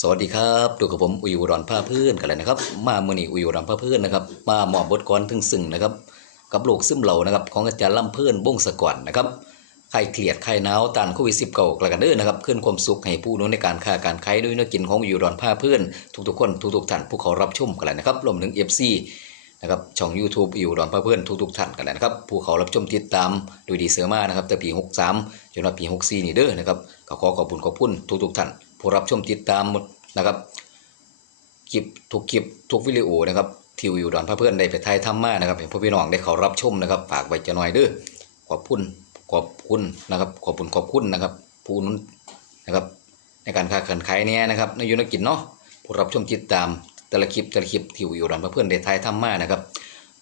สวัสดีครับดูกับผมอุยอุดรผ้าพื้นกันเลยนะครับ มาเมื่อนี้อุยอุดรผ้าพื้นนะครับมาหมอบบทกรถึงซึ่งนะครับ กับโรคซึมเหล่านะครับของอาจารย์ลำเพื่อนบงสะก่อนนะครับไข้เครียดไข้หนาวต้านโควิดสิบเก้ากระกันเด้อนะครับขึ้นความสุขให้ผู้นู้นในการค้าการขายด้วยเนื้อกินของอุยอุดรผ้าพื้นทุกๆคนทุกๆท่านผู้เขารับชมกันเลยนะครับรวมถึงเอฟซีนะครับช่อง YouTube อุยอุดรผ้าพื้นทุกๆท่านกันเลยนะครับผู้เขารับชมติดตามดยดีเสือมานะครับแต่ปี 63 จนว่าปี 64 นี่เด้อนะครับก็ขอขอบคุณขอบคุณทุกๆท่าน ผู้รับชมติดตามหมดนะครับคลิปทุกคลิปทุกวิดีโอนะครับที่วิวดอนพระเพื่อนได้ไปไทยทำมานะครับให้พ่อพี่น้องได้เขารับชมนะครับ ฝากไว้จะหน่อยเด้อขอบคุณขอบคุณนะครับ ขอบคุณขอบคุณนะครับ ผู้นั้นนะครับในการค้าขายเนี่ยนะครับในยุนกิจเนาะผู้รับชมติดตามแต่ละคลิปแต่ละคลิปที่วิวดอนพระเพื่อนได้ไทยทำมานะครับ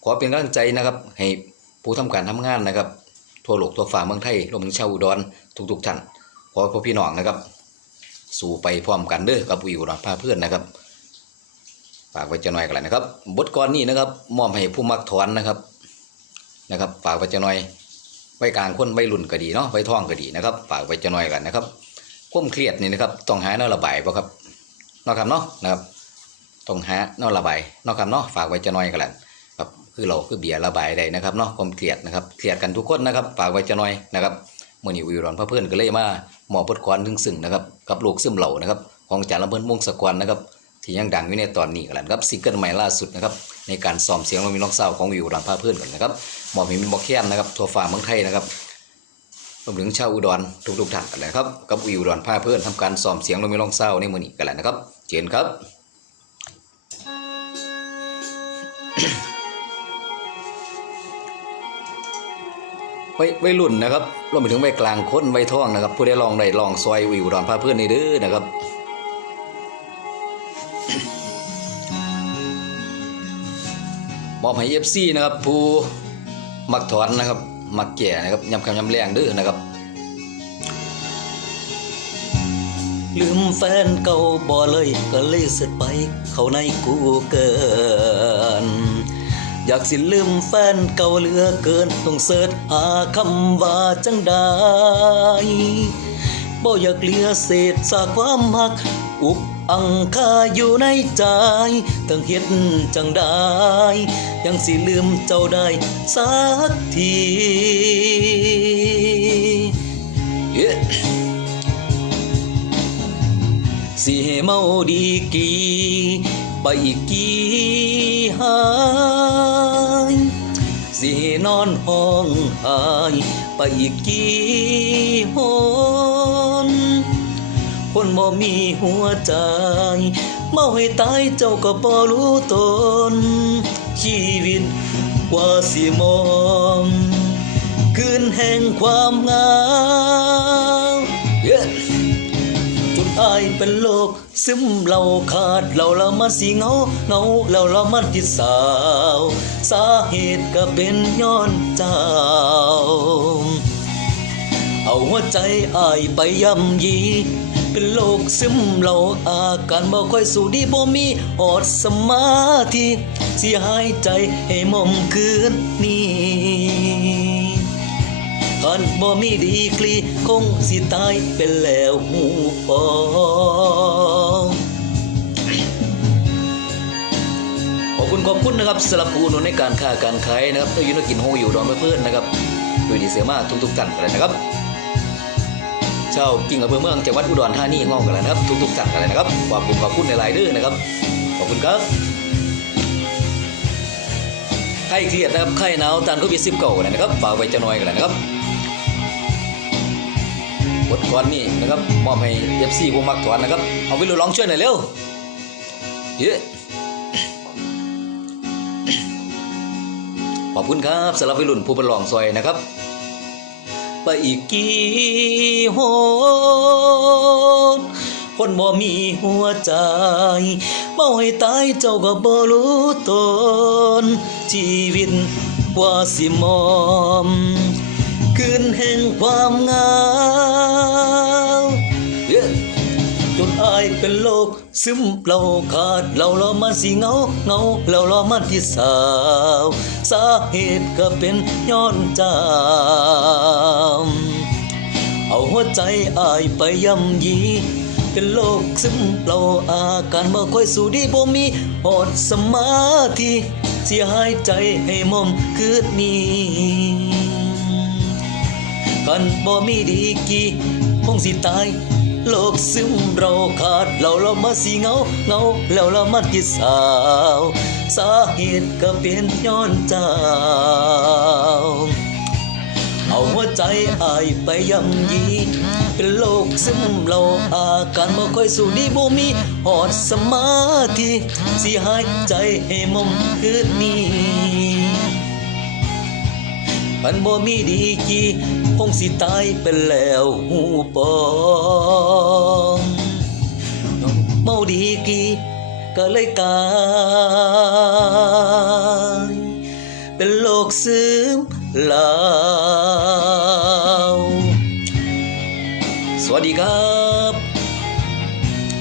ขอเป็นกำลังใจนะครับ ให้ผู้ทำการทำงานนะครับทั่วโลกทั่วฟ้าเมืองไทยรวมถึงชาวอุดรทุกๆท่านขอพ่อพี่น้องนะครับ สู่ไปพร้อมกันเด้อกับวิวดอนพาเพื่อนนะครับฝากไว้จะหน่อยกันเลยนะครับ บทกรนี้นะครับ มอบให้ผู้มักถอนนะครับนะครับ ฝากไว้จะหน่อยไว้กลางคนไว้รุ่นก็ดีเนาะไว้ท่องก็ดีนะครับ ฝากไว้จะหน่อยกันนะครับควมเครียดนี่นะครับต้องหาแนวระบายป่ะครับนอกคำเนาะนะครับต้องหาแนวระบายนอกคำเนาะฝากไว้จะหน่อยกันแหละครับคือเราคือเบียร์ระบายได้นะครับเนาะความเครียดนะครับเครียดกันทุกคนนะครับ ฝากไว้จะหน่อยนะครับ มื่อนี้วิวรอนพระเพื่อนก็เลยมาหมอบทกรถึงซึ่งนะครับกับลูกซึมเหล่านะครับของอาจารย์ลำเพิ่นมงสกรนนะครับที่ยังดังอยู่ในตอนนี้กันแหละครับซิงเกิลใหม่ล่าสุดนะครับในการซ้อมเสียงเรามีน้องสาวของวิวรานพาเพื่อนกันนะครับหมอมีมินบอกแค้นนะครับทัวฟ้าเมืองไทยนะครับรวมถึงชาวอุดรทุกๆท่านกันเลยนะครับกับวิวรานพาเพื่อนทำการซ้อมเสียงเรามีน้องสาวในมือนี้กันแหละนะครับเจนครับ ว้ไวรุ่นนะครับรวมไปถึงไว้กลางคนไว้ท้องนะครับผู้ได้ลองได้ลองซอยวิวรานพาเพื่อนนี่เด้อนะครับมอบให้เอฟซีนะครับผู้มักถอนนะครับ มักแก่นะครับยำคำยำแรงเด้อนะครับ ลืมแฟนเก่าบ่เลยก็เลยเสร็จไป เข้าในกูเกิน อยากสิลืมแฟนเก่าเหลือเกิน ต้องเสิร์ชหาคำว่าจังได้บ่อยากเหลือเศษซากความหัก อุกอังคาอยู่ในใจตั้งเฮ็ดจังได้ ยังสิลืมเจ้าได้สักทีสิให้เมาดีกี ไปอีกกี่หายสินอนห้องหายไปอีกกี่หนคนบ่มีหัวใจ เมาให้ตายเจ้าก็บ่รู้ตน ชีวิตกว่าสิมองคืนแห่งความงา Yeah. จุดอายเป็นโลก ซึมเราขาดเราละมาสิเงาเหงาเราละมันที่สาว สาเหตุก็เป็นย้อนเจ้า เอาหัวใจอายไปย่ำยี เป็นโลกซึมเราอาการบ่ค่อยสู้ดีบ่มีอดสมาธิสิหายใจให้มอมคืนนี้ คันบ่มีดีกรีคงสิตายเป็นแล้วหูปองขอบคุณขอบคุณนะครับสำหรับผู้นุนในการค้าการขายนะครับตัวยุนกินโฮอยู่ดอนเพื่อนนะครับดยดีเสียมากทุกๆท่านกันเลยนะครับชาวกิ่งอำเภอเมืองจังหวัดอุดรธานีง้องกันเลยนะครับ ทุกๆท่านกันเลยนะครับขอบคุณขอบคุณในรายเด้อนะครับขอบคุณครับใครเครียดนะครับใครหนาวตันโควิดสิบเก้ากันนะครับฝากไว้จะน้อยกันเลยนะครับ บทกรนี่นะครับมอบให้เอฟซีผู้มักถอนนะครับ เอาวิลูลองช่วยหน่อยเร็วเยอะขอบคุณครับสำหรับวิรุณผู้ป็นรองซอยนะครับไปอีกกี่โหนคนบ่มีหัวใจเมาให้ตายเจ้าก็บ่รู้ตน ชีวิตกว่าสิมอม คืนแห่งความงา Yeah. เป็นโลกซึมเราขาดเราเรามันสิเงาเงาเราเรามันที่สาว สาเหตุก็เป็นย้อนจ้าเอาหัวใจอายไปย่ำยีเป็นโรคซึมเราอาการบ่ค่อยสู้ดีบ่มีหอดสมาธิเสียหายใจให้มอมคืนนี้กันบ่มีดีกี่คงสิตาย โลกซึมเราขาดเราเรามาสิเงาเงาแล้วเรามากิสาว สาเหตุก็เป็นย้อนเจ้า เอาหัวใจอายไปยำยี เป็นโลกซึมเราอาการบ่ค่อยสู้ดีบ่มีหอดสมาธิสิหายใจให้มอมคืนนี้มันบ่มีดีกี่คงสิตายไปแล้วหูปอ ก็เลยกลาย เป็นโรคซึมเหลาสวัสดีครับ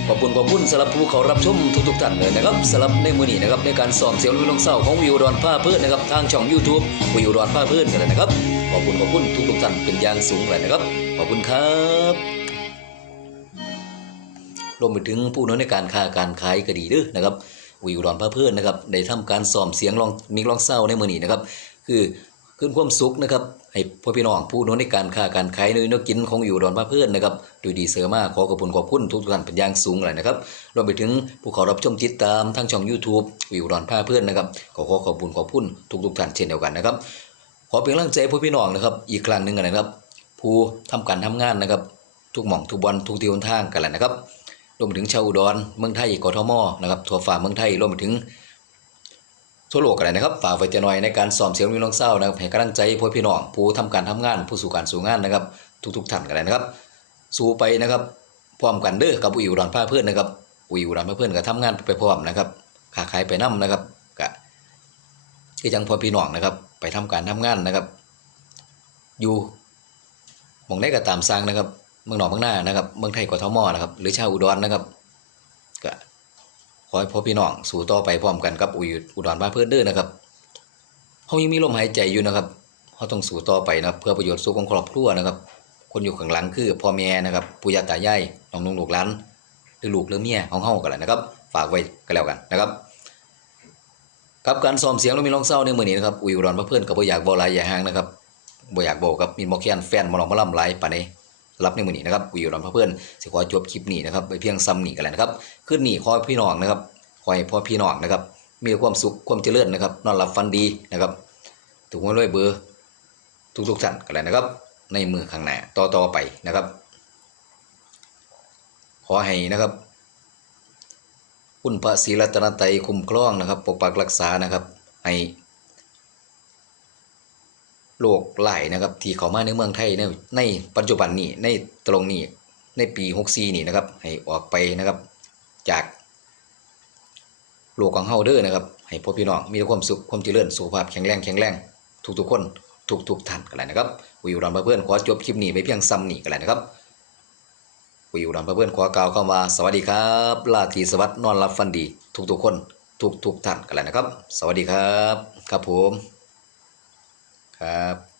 ขอบคุณขอบคุณสำหรับผู้เขารับชมทุกๆท่านเลยนะครับสำหรับในมือนี้นะครับในการซ้อมเสียงลุยลงเศร้าของวิวดอนผ้าเพื่อนนะครับทางช่อง YouTube วิวดอนผ้าเพื่อนกันเลยนะครับ ขอบคุณขอบคุณทุกๆท่านเป็นอย่างสูงเลยนะครับ ขอบคุณครับ รวมไปถึงผู้น้อยในการค้าการขายก็ดีด้อนะครับวิวดอนผ้าเพื่อนนะครับได้ทำการซ้อมเสียงลองมีลองเศร้าในมือนี้นะครับ คือขึ้นความสุขนะครับให้พ่อพี่น้องผู้น้อยในการค้าการขายในนกกินของอยู่ดอนพระเพื่อนนะครับโดยดีเสือมากขอขอบคุณขอบคุณทุกท่านเป็นอย่างสูงเลยนะครับรวมไปถึงผู้เขารับชมติดตามทางช่อง YouTube วิวดอนพระเพื่อนนะครับขอขอขอบคุณขอบคุณทุกทุกท่านเช่นเดียวกันนะครับขอเป็นกำลังใจพ่อพี่น้องนะครับ อีกครั้งหนึ่งกันะครับ ผู้ทำการทำงานนะครับ ทุกหม่องทุกบอลทุกที่หนทางกันแหละนะครับ รวมถึงชาวอุดรเมืองไทยกทมนะครับทั่วฟ้าเมืองไทยรวมไปถึงทั่วโลกกันเลยนะครับฝากไว้จะหน่อยในการซ้อมเสียงวิลองเศร้านะครับให้กำลังใจพ่อพี่น้องผู้ทำการทำงานผู้สู่การสู่งานนะครับ ทุกๆท่านกันเลยนะครับ สู้ไปนะครับพร้อมกันเด้อกับอุยอุดรผ้าเพื่อนนะครับอุยอุดรผ้าเพื่อนก็ทำงานไปพร้อมนะครับค้าขายไปนํนะครับก็คือจังพ่อพี่น้องนะครับ ไปทำการทำงานนะครับ อยู่มองได้ก็ตามสร้างนะครับ เมืองหนองเมืองหน้านะครับ เมืองไทยกทมนะครับ หรือชาวอุดรนะครับก็ขอให้พ่อพี่น้องสู่ต่อไปพร้อมกันกับอุยอุดรบ้านเพื่อนเด้อนะครับเขายังมีลมหายใจอยู่นะครับเขาต้องสู่ต่อไปนะเพื่อประโยชน์สุขของครอบครัวนะครับ คนอยู่ข้างหลังคือพ่อแม่นะครับปู่ย่าตายายน้องนุ่งลูกหลานหรือลูกหรือเมียของเฮากันแหละนะครับ ฝากไว้ก็แล้วกันนะครับกับการซ้อมเสียงเรามีร้องเศร้าในมือนี้นะครับอุยอุดรบ้านเพื่อนก็บ่อยากบ่หลายอย่าห่างนะครับบ่อยากบอกกับมีหมอแคนแฟนมาลองมาล่ำหลายปานนี้ รับในมือนี้นะครับวิวรอนพระเพื่อนสิขอจบคลิปนี้นะครับไปเพียงซ้ำนี้กันแล้วนะครับขึ้นนี่ขอให้พี่น้องนะครับขอให้พ่อพี่น้องนะครับ มีความสุขความเจริญนะครับ นอนหลับฝันดีนะครับถูกหวยรวยเบอร์ทุกทุกท่านกันแล้วนะครับ ในมือข้างหน้าต่อต่อไปนะครับ ขอให้นะครับคุณพระศรีรัตนตรัยคุ้มครองนะครับ ปกปักรักษานะครับ ให้ โรคหลายนะครับที่เข้ามาในเมืองไทยในในปัจจุบันนี้ในตรงนี้ในปี 64 นี่นะครับ ให้ออกไปนะครับ จากโลกของเฮาเด้อนะครับ ให้พ่อพี่น้องมีความสุขความเจริญสุขภาพแข็งแรงแข็งแรงทุกๆคนทุกๆท่านกันเลยนะครับวิวรอนเพื่อนขอจบคลิปนี้ไปเพียงซ้ำนี้กันเลยนะครับวิวรำเพื่อนขอกล่าวเข้ามาสวัสดีครับลาตรีสวัสดิ์นอนรับฟันดี ทุกๆคน ทุกๆท่านกันเลยนะครับ สวัสดีครับ ครับผม ครับ